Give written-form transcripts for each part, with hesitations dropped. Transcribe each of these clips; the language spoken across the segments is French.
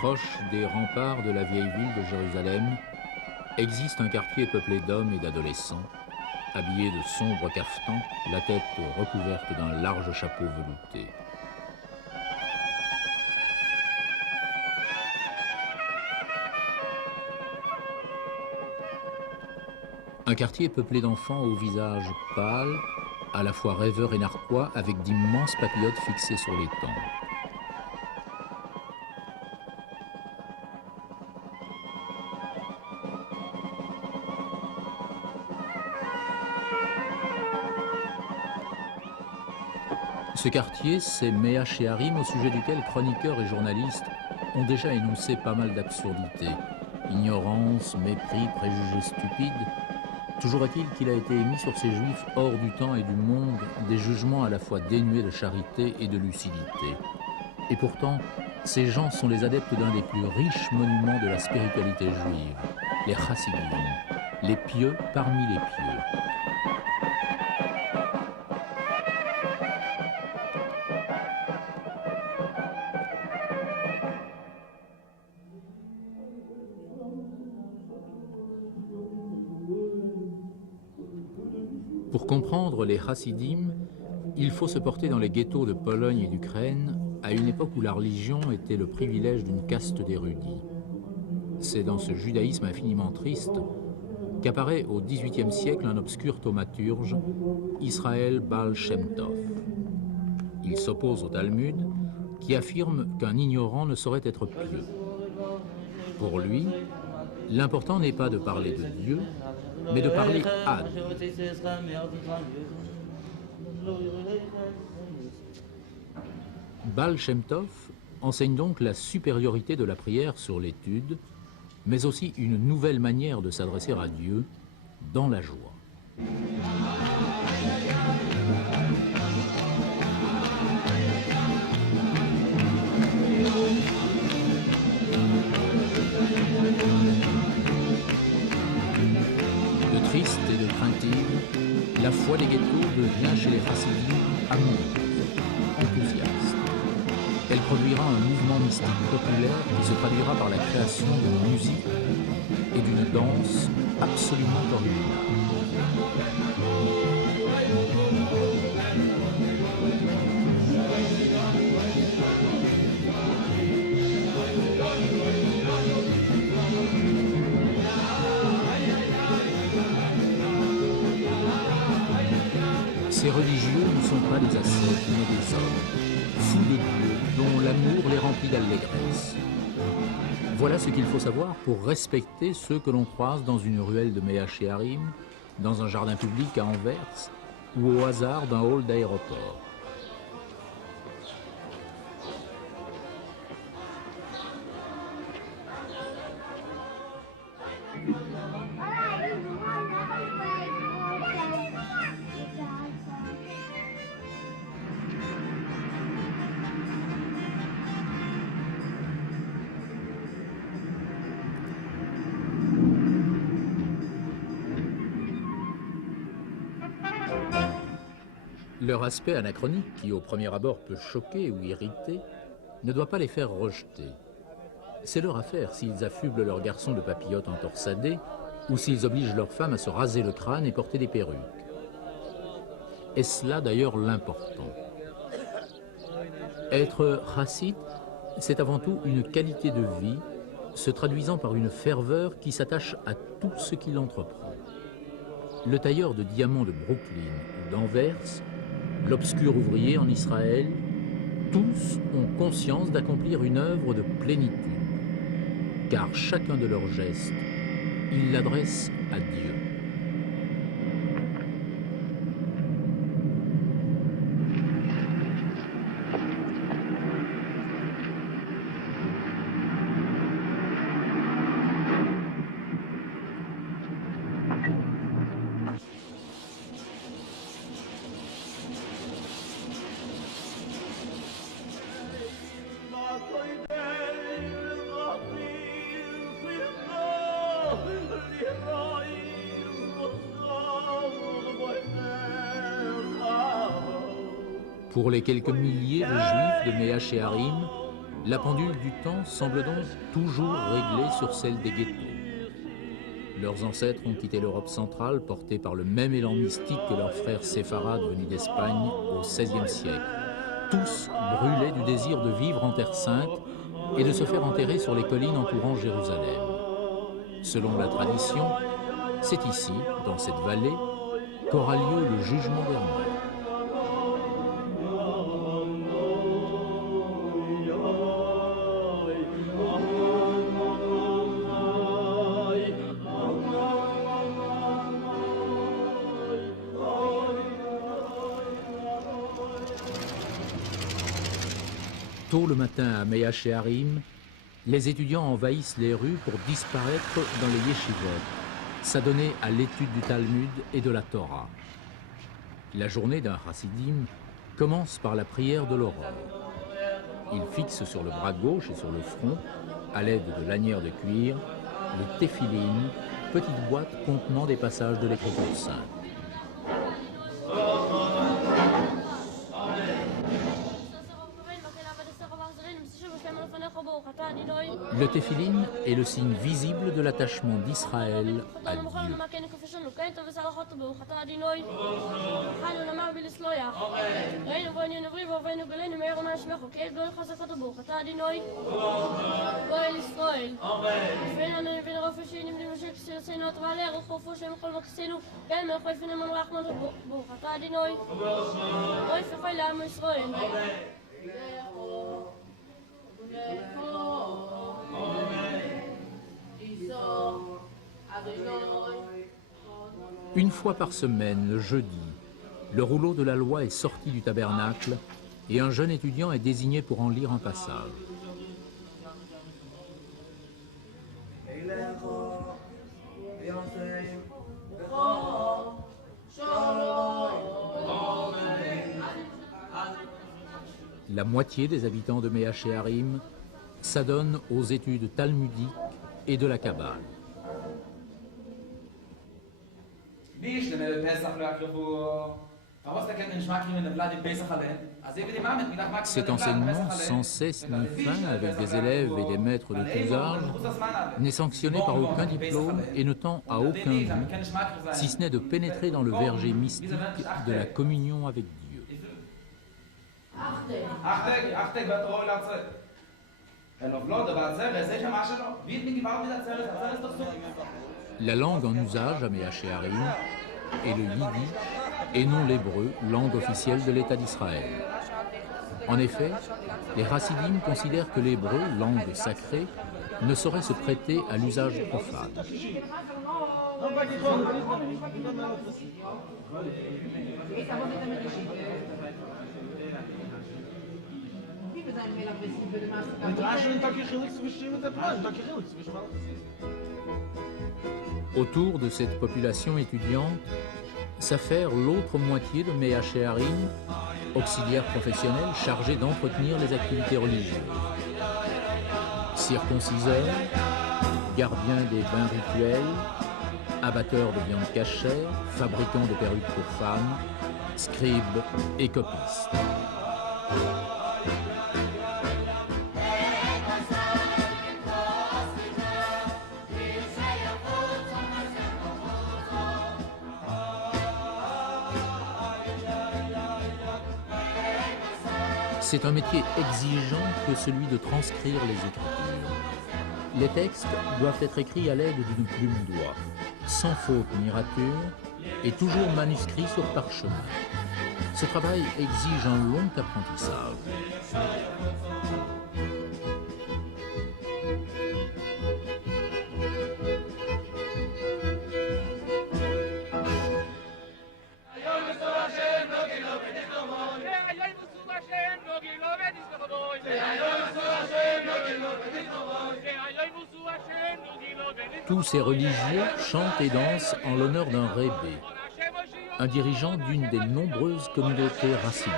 proche des remparts de la vieille ville de Jérusalem, existe un quartier peuplé d'hommes et d'adolescents, habillés de sombres cafetans, la tête recouverte d'un large chapeau velouté. Un quartier peuplé d'enfants au visage pâle, à la fois rêveurs et narquois, avec d'immenses papillotes fixées sur les tempes. Ce quartier, c'est Mea Shearim, au sujet duquel chroniqueurs et journalistes ont déjà énoncé pas mal d'absurdités. Ignorance, mépris, préjugés stupides. Toujours est-il qu'il a été émis sur ces juifs hors du temps et du monde des jugements à la fois dénués de charité et de lucidité. Et pourtant, ces gens sont les adeptes d'un des plus riches monuments de la spiritualité juive, les chassidim, les pieux parmi les pieux. Pour comprendre les chassidim, il faut se porter dans les ghettos de Pologne et d'Ukraine à une époque où la religion était le privilège d'une caste d'érudits. C'est dans ce judaïsme infiniment triste qu'apparaît au XVIIIe siècle un obscur thaumaturge, Israël Baal Shem Tov. Il s'oppose au Talmud, qui affirme qu'un ignorant ne saurait être pieux. Pour lui, l'important n'est pas de parler de Dieu, mais de parler à Dieu. Baal Shem Tov enseigne donc la supériorité de la prière sur l'étude, mais aussi une nouvelle manière de s'adresser à Dieu dans la joie. De triste et de craintive, la foi des ghettos devient chez les chassidim amoureuse, enthousiaste. Elle produira un mouvement mystique populaire qui se traduira par la création d'une musique et d'une danse absolument originale. Ces religieux ne sont pas des ascètes mais des hommes, fous de Dieu, dont l'amour les remplit d'allégresse. Voilà ce qu'il faut savoir pour respecter ceux que l'on croise dans une ruelle de Mea Shearim, dans un jardin public à Anvers ou au hasard d'un hall d'aéroport. Leur aspect anachronique, qui au premier abord peut choquer ou irriter, ne doit pas les faire rejeter. C'est leur affaire s'ils affublent leurs garçons de papillotes entorsadés ou s'ils obligent leurs femmes à se raser le crâne et porter des perruques. Est-ce là d'ailleurs l'important? Être chassid, c'est avant tout une qualité de vie se traduisant par une ferveur qui s'attache à tout ce qu'il entreprend. Le tailleur de diamants de Brooklyn ou d'Anvers, l'obscur ouvrier en Israël, tous ont conscience d'accomplir une œuvre de plénitude, car chacun de leurs gestes, ils l'adressent à Dieu. Pour les quelques milliers de juifs de Mea Shearim, La pendule du temps semble donc toujours réglée sur celle des ghettos. Leurs ancêtres ont quitté l'Europe centrale, portés par le même élan mystique que leurs frères séfarades venus d'Espagne au XVIe siècle. Tous brûlés du désir de vivre en Terre Sainte et de se faire enterrer sur les collines entourant Jérusalem. Selon la tradition, c'est ici, dans cette vallée, qu'aura lieu le jugement dernier. Tôt le matin à Mea Shearim, les étudiants envahissent les rues pour disparaître dans les yeshivot, s'adonner à l'étude du Talmud et de la Torah. La journée d'un chassidim commence par la prière de l'aurore. Il fixe sur le bras gauche et sur le front, à l'aide de lanières de cuir, les téphilines, petites boîtes contenant des passages de l'Écriture sainte. Le téphilin est le signe visible de l'attachement d'Israël à Dieu. Une fois par semaine, le jeudi, le rouleau de la loi est sorti du tabernacle et un jeune étudiant est désigné pour en lire un passage. La moitié des habitants de Mea Shearim s'adonnent aux études talmudiques et de la Kabbale. Cet enseignement, sans cesse ni fin, avec des élèves et des maîtres de tous âges, n'est sanctionné par aucun diplôme et ne tend à aucun but, si ce n'est de pénétrer dans le verger mystique de la communion avec Dieu. La langue en usage à Mea Shearim est le yiddish et non l'hébreu, langue officielle de l'État d'Israël. En effet, les chassidim considèrent que l'hébreu, langue sacrée, ne saurait se prêter à l'usage profane. Autour de cette population étudiante s'affaire l'autre moitié de Mea Shearim, auxiliaires professionnels chargés d'entretenir les activités religieuses. Circonciseurs, gardiens des bains rituels, abatteurs de viande cachère, fabricants de perruques pour femmes, scribes et copistes. C'est un métier exigeant que celui de transcrire les Écritures. Les textes doivent être écrits à l'aide d'une plume d'oie, sans faute ni rature, et toujours manuscrits sur parchemin. Ce travail exige un long apprentissage. Tous ces religieux chantent et dansent en l'honneur d'un rébé, un dirigeant d'une des nombreuses communautés racinées.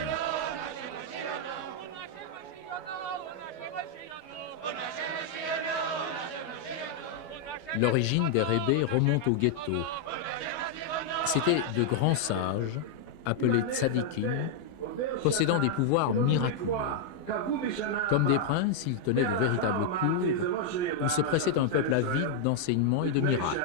L'origine des rébés remonte au ghetto. C'étaient de grands sages, appelés tzadikim, possédant des pouvoirs miraculeux. Comme des princes, ils tenaient de véritables cours où se pressait un peuple avide d'enseignements et de miracles.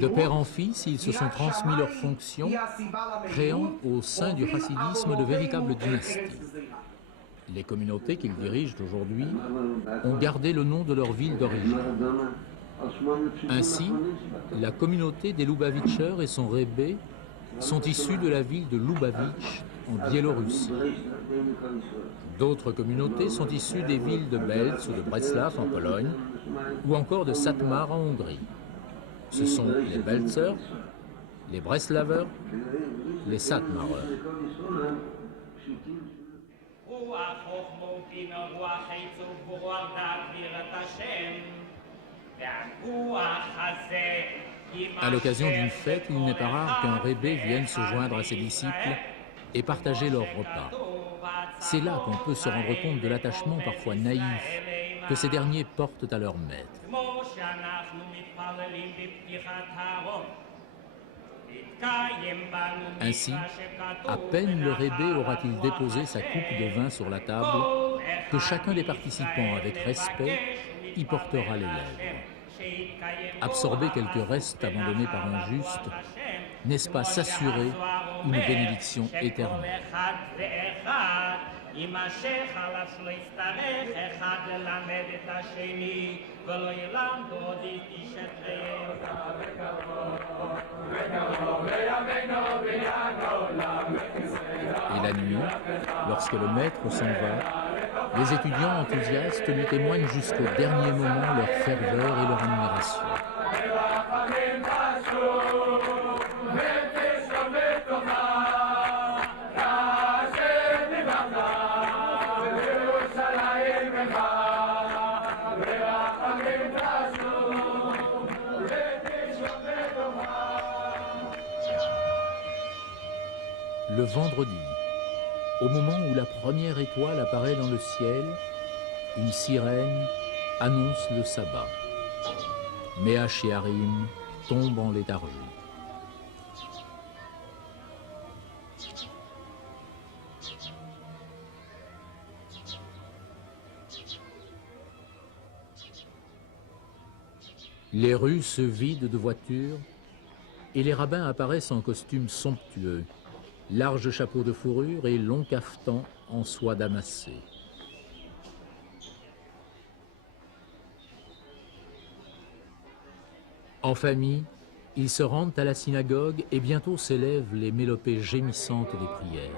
De père en fils, ils se sont transmis leurs fonctions, créant au sein du chassidisme de véritables dynasties. Les communautés qu'ils dirigent aujourd'hui ont gardé le nom de leur ville d'origine. Ainsi, la communauté des Lubavitchers et son Rebbe sont issus de la ville de Lubavitch en Biélorussie. D'autres communautés sont issues des villes de Belz ou de Breslav en Pologne, ou encore de Satmar en Hongrie. Ce sont les Belzers, les Breslavers, les Satmarers. À l'occasion d'une fête, il n'est pas rare qu'un Rebbe vienne se joindre à ses disciples et partager leur repas. C'est là qu'on peut se rendre compte de l'attachement parfois naïf que ces derniers portent à leur maître. Ainsi, à peine le Rebbe aura-t-il déposé sa coupe de vin sur la table, que chacun des participants, avec respect, y portera les lèvres. Absorber quelques restes abandonnés par un juste, n'est-ce pas s'assurer une bénédiction éternelle? Et la nuit, lorsque le maître s'en va, les étudiants enthousiastes lui témoignent jusqu'au dernier moment leur ferveur et leur admiration. Le vendredi, au moment où la première étoile apparaît dans le ciel, une sirène annonce le sabbat. Mea Shearim tombe en léthargie. Les rues se vident de voitures et les rabbins apparaissent en costumes somptueux, larges chapeaux de fourrure et longs cafetans en soie damassée. En famille, ils se rendent à la synagogue et bientôt s'élèvent les mélopées gémissantes des prières.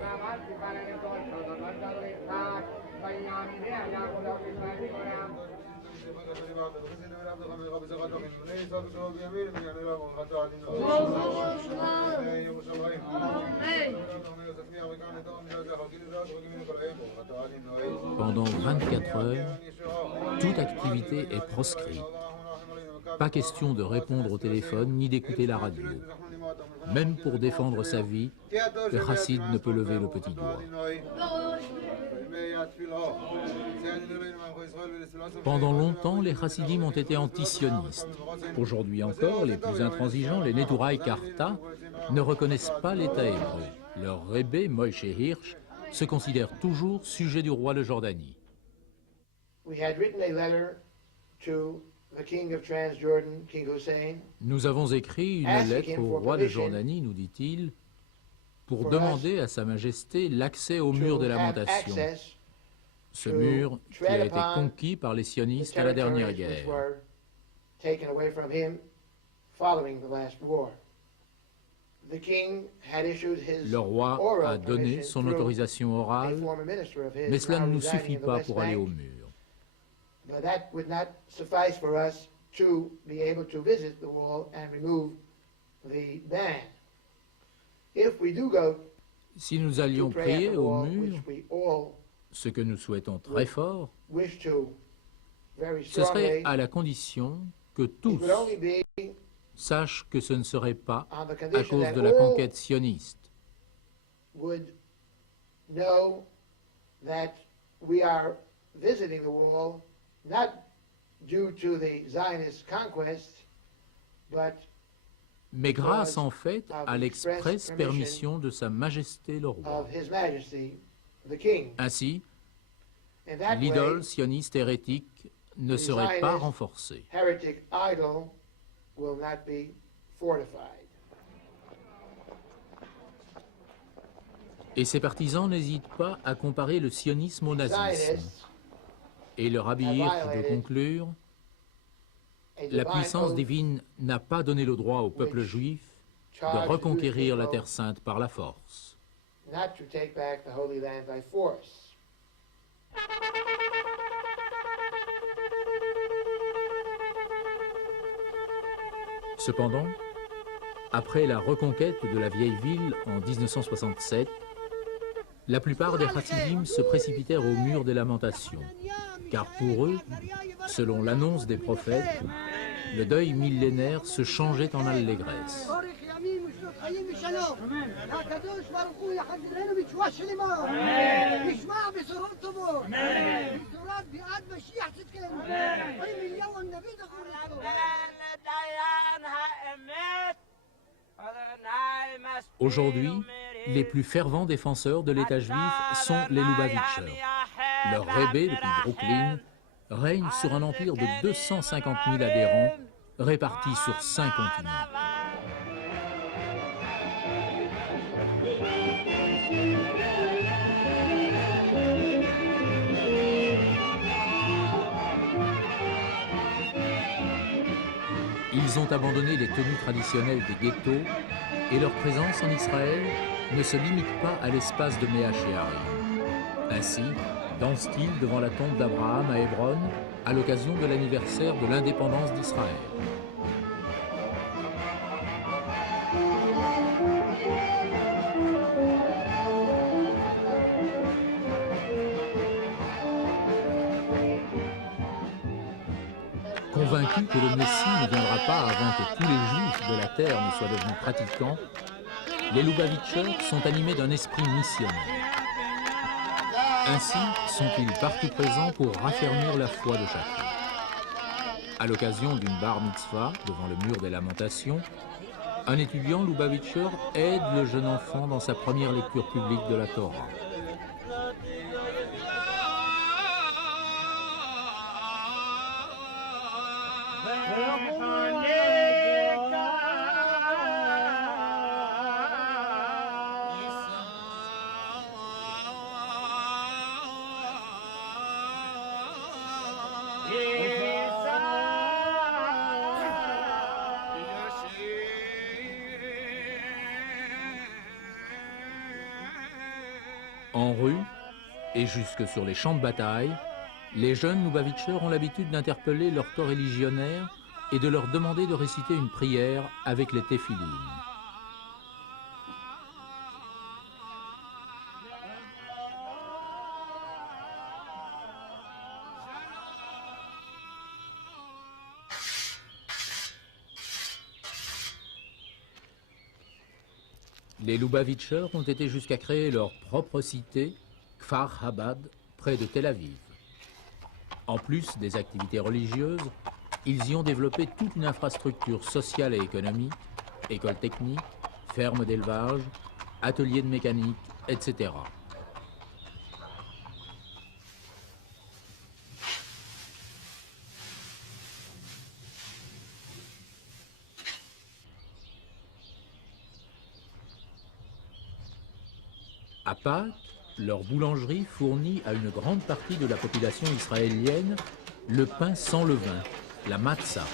Pendant 24 heures, toute activité est proscrite. Pas question de répondre au téléphone ni d'écouter la radio. Même pour défendre sa vie, le chassid ne peut lever le petit doigt. Pendant longtemps, les chassidim ont été antisionistes. Aujourd'hui encore, les plus intransigeants, les Neturei Karta, ne reconnaissent pas l'État hébreu. Leur Rebbe, Moshe Hirsch, se considère toujours sujet du roi de Jordanie. Nous avons écrit une lettre au roi de Jordanie, nous dit-il, pour demander à Sa Majesté l'accès au mur des lamentations, ce mur qui a été conquis par les sionistes à la dernière guerre. Le roi a donné son autorisation orale, mais cela ne nous suffit pas pour aller au mur. Si nous allions prier au mur, ce que nous souhaitons très fort, ce serait à la condition que tous sachent que ce ne serait pas à cause de la conquête sioniste. due to the Zionist conquest, but mais grâce en fait à l'expresse permission de Sa Majesté le Roi. of His Majesty, the King. Ainsi, In that way, l'idole sioniste hérétique ne serait pas renforcée. heretic idol will not be fortified. Et ses partisans n'hésitent pas à comparer le sionisme au nazisme. Zionists, Et le rabbi Hirsch de conclure, a la divine puissance oath divine n'a pas donné le droit au peuple juif de charged reconquérir the la people Terre Sainte par la force. not to take back the Holy Land by force. Cependant, après la reconquête de la vieille ville en 1967, la plupart des Hasidim se précipitèrent au mur des lamentations, car pour eux, selon l'annonce des prophètes, le deuil millénaire se changeait en allégresse. Aujourd'hui, les plus fervents défenseurs de l'État juif sont les Lubavitchers. Leur rébé depuis Brooklyn règne sur un empire de 250 000 adhérents répartis sur 5 continents. Ils ont abandonné les tenues traditionnelles des ghettos et leur présence en Israël ne se limite pas à l'espace de Mea Shearim. Ainsi, dansent-ils devant la tombe d'Abraham à Hébron à l'occasion de l'anniversaire de l'indépendance d'Israël. Convaincus que le Messie ne viendra pas avant que tous les Juifs de la terre ne soient devenus pratiquants, les Lubavitchers sont animés d'un esprit missionnaire. Ainsi sont-ils partout présents pour raffermir la foi de chacun. À l'occasion d'une bar mitzvah devant le mur des lamentations, un étudiant Lubavitcher aide le jeune enfant dans sa première lecture publique de la Torah. En rue, et jusque sur les champs de bataille, les jeunes Lubavitchers ont l'habitude d'interpeller leurs coreligionnaires et de leur demander de réciter une prière avec les téphilim. Les Lubavitchers ont été jusqu'à créer leur propre cité, Kfar Chabad, près de Tel Aviv. En plus des activités religieuses, ils y ont développé toute une infrastructure sociale et économique, école technique, ferme d'élevage, ateliers de mécanique, etc. À Pâques, leur boulangerie fournit à une grande partie de la population israélienne le pain sans levain, la matzah.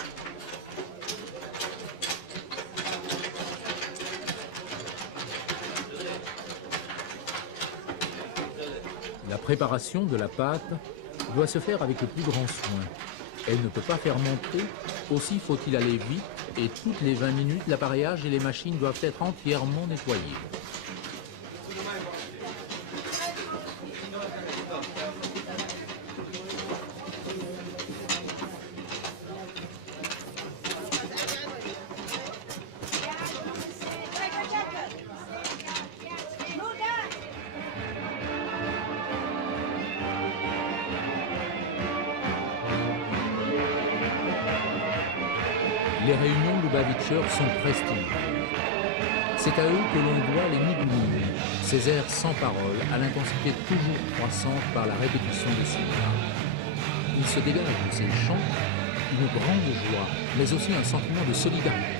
La préparation de la pâte doit se faire avec le plus grand soin. Elle ne peut pas fermenter, aussi faut-il aller vite et toutes les 20 minutes, l'appareillage et les machines doivent être entièrement nettoyés. Les réunions Lubavitcher sont prestigieuses. C'est à eux que l'on doit les Nibounim, ces airs sans parole, à l'intensité toujours croissante par la répétition des syllabes. Il se dégage de ces chants une grande joie, mais aussi un sentiment de solidarité.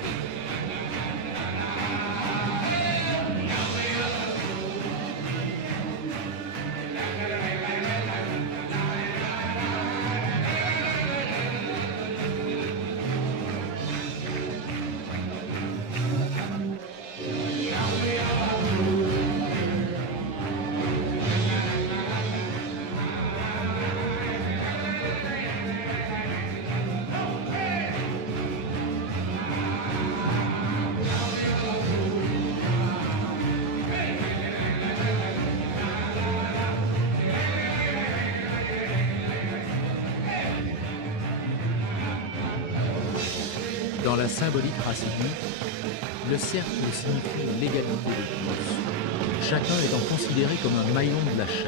Dans la symbolique chassidique, le cercle signifie l'égalité de tous, chacun étant considéré comme un maillon de la chaîne.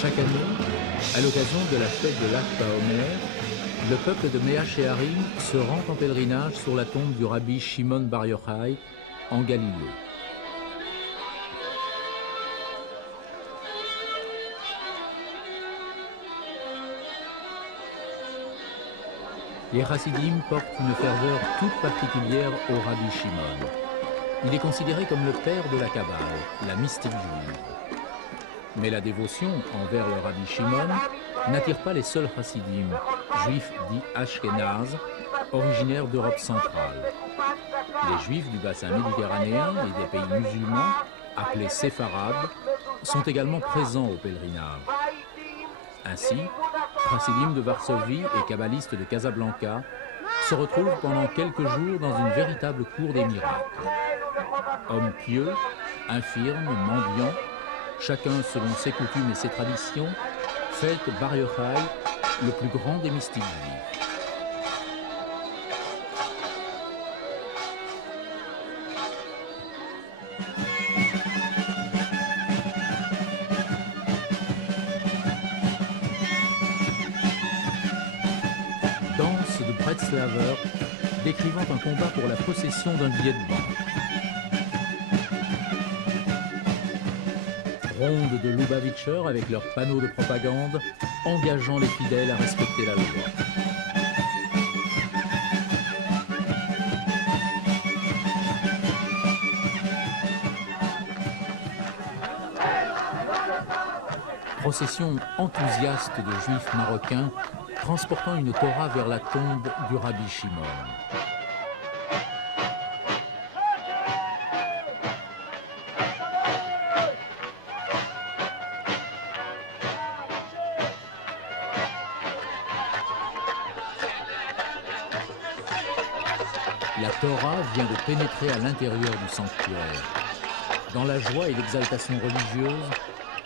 Chaque année, à l'occasion de la fête de Lag BaOmer, le peuple de Mea Shearim se rend en pèlerinage sur la tombe du rabbi Shimon Bar Yochai en Galilée. Les Chassidim portent une ferveur toute particulière au rabbi Shimon. Il est considéré comme le père de la Kabbale, la mystique juive. Mais la dévotion envers le rabbi Shimon n'attire pas les seuls chassidim, juifs dits ashkénazes, originaires d'Europe centrale. Les juifs du bassin méditerranéen et des pays musulmans, appelés séfarades, sont également présents au pèlerinage. Ainsi, chassidim de Varsovie et kabbalistes de Casablanca se retrouvent pendant quelques jours dans une véritable cour des miracles. Hommes pieux, infirmes, mendiants, chacun selon ses coutumes et ses traditions, fête Bar Yochai, le plus grand des mystiques juifs. Danse de Bretzlaver, décrivant un combat pour la possession d'un billet de banque. Ronde de Lubavitcher avec leurs panneaux de propagande, engageant les fidèles à respecter la loi. Procession enthousiaste de juifs marocains transportant une Torah vers la tombe du rabbi Shimon. La Torah vient de pénétrer à l'intérieur du sanctuaire. Dans la joie et l'exaltation religieuse,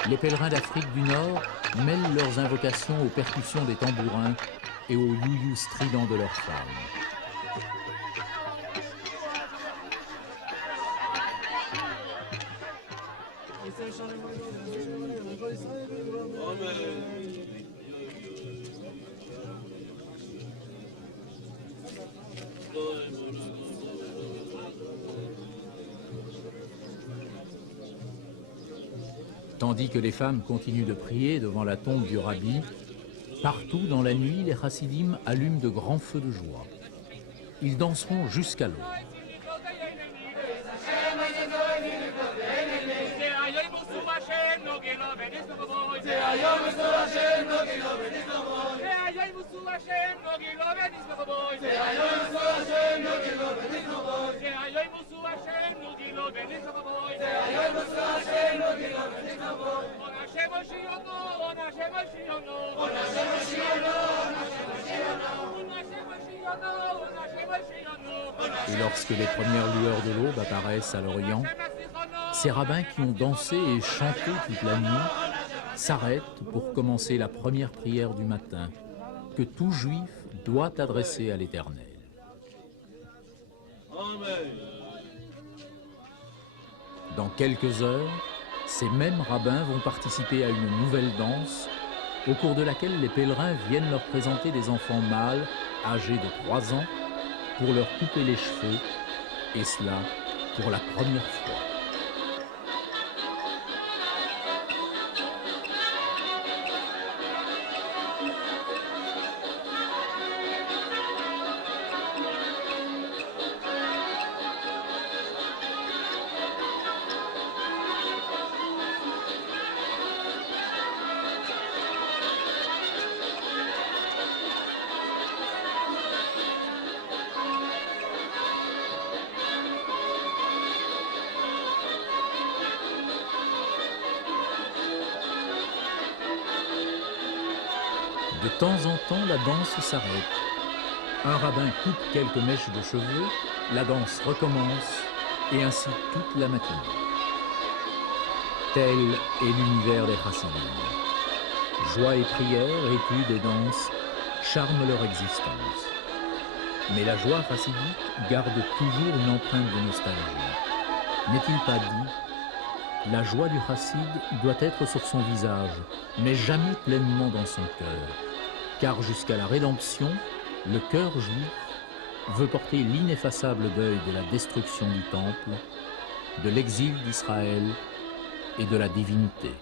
les pèlerins d'Afrique du Nord mêlent leurs invocations aux percussions des tambourins et aux you-you stridents de leurs femmes. Tandis que les femmes continuent de prier devant la tombe du rabbi, partout dans la nuit, les chassidim allument de grands feux de joie. Ils danseront jusqu'à l'aube. Et lorsque les premières lueurs de l'aube apparaissent à l'Orient, ces rabbins qui ont dansé et chanté toute la nuit s'arrête pour commencer la première prière du matin que tout juif doit adresser à l'Éternel. Dans quelques heures, ces mêmes rabbins vont participer à une nouvelle danse au cours de laquelle les pèlerins viennent leur présenter des enfants mâles âgés de 3 ans pour leur couper les cheveux, et cela pour la première fois. De temps en temps, la danse s'arrête. Un rabbin coupe quelques mèches de cheveux, la danse recommence, et ainsi toute la matinée. Tel est l'univers des chassidim. Joie et prière, études et danse charment leur existence. Mais la joie chassidique garde toujours une empreinte de nostalgie. N'est-il pas dit ? La joie du chassid doit être sur son visage, mais jamais pleinement dans son cœur. Car jusqu'à la rédemption, le cœur juif veut porter l'ineffaçable deuil de la destruction du temple, de l'exil d'Israël et de la divinité.